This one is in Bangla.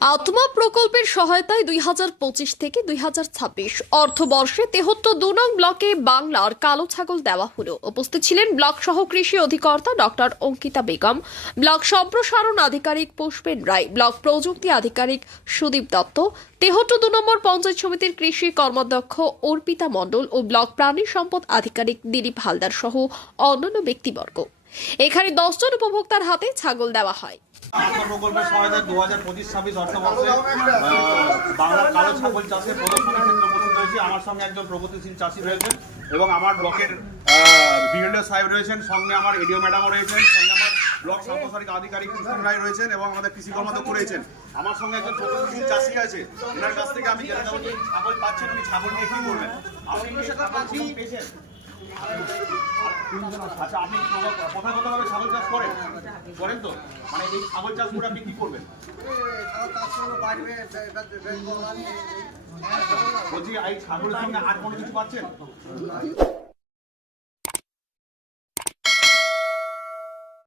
আত্মা প্রকল্পের সহায়তায় 2025 থেকে 2026 অর্থবর্ষে 73 নং ব্লকে বাংলার কালো ছাগল দেওয়া হলো। উপস্থিত ছিলেন ব্লক সহ কৃষি অধিকর্তা ডক্টর অঙ্কিতা বেগম, ব্লক সম্প্রসারণ আধিকারিক পুষ্পেন রায়, ব্লক প্রযুক্তি আধিকারিক সুদীপ দত্ত, 73 নম্বর পঞ্চায়েত সমিতির কৃষি কর্মাধ্যক্ষ অর্পিতা মণ্ডল ও ব্লক প্রাণী সম্পদ আধিকারিক দিলীপ হালদার সহ অন্যান্য ব্যক্তিবর্গ। এখানে 10 জন উপভোক্তার হাতে ছাগল দেওয়া হয়। প্রকল্পের সহায়তায় 2025-26 অর্থবর্ষে বাংলার কালো ছাগল চাষের প্রদর্শনী ক্ষেত্রে উপস্থিত হয়েছি। আমার সঙ্গে একজন প্রগতিশীল চাষি রয়েছেন এবং আমার ব্লকের বিএলও সাহেব রয়েছেন, সঙ্গে আমার এডিও ম্যাডামও রয়েছেন, সঙ্গে আমার ব্লক সম্প্রসারণ আধিকারিক পুষ্পেন রায় রয়েছেন এবং আমাদের কৃষি কর্মাধ্যক্ষ রয়েছেন। আমার সঙ্গে একজন প্রগতিশীল চাষি আছে, ওনার কাছ থেকে আমি জেনে নেব যে ছাগল পাচ্ছেন, উনি ছাগল নিয়ে কি করবেন। আচ্ছা, আপনি প্রথাগতভাবে ছাগল চাষ করেন তো? মানে এই ছাগল চাষ করে আপনি কি করবেন? বলছি এই ছাগলের সঙ্গে আর কোনো কিছু পাচ্ছেন?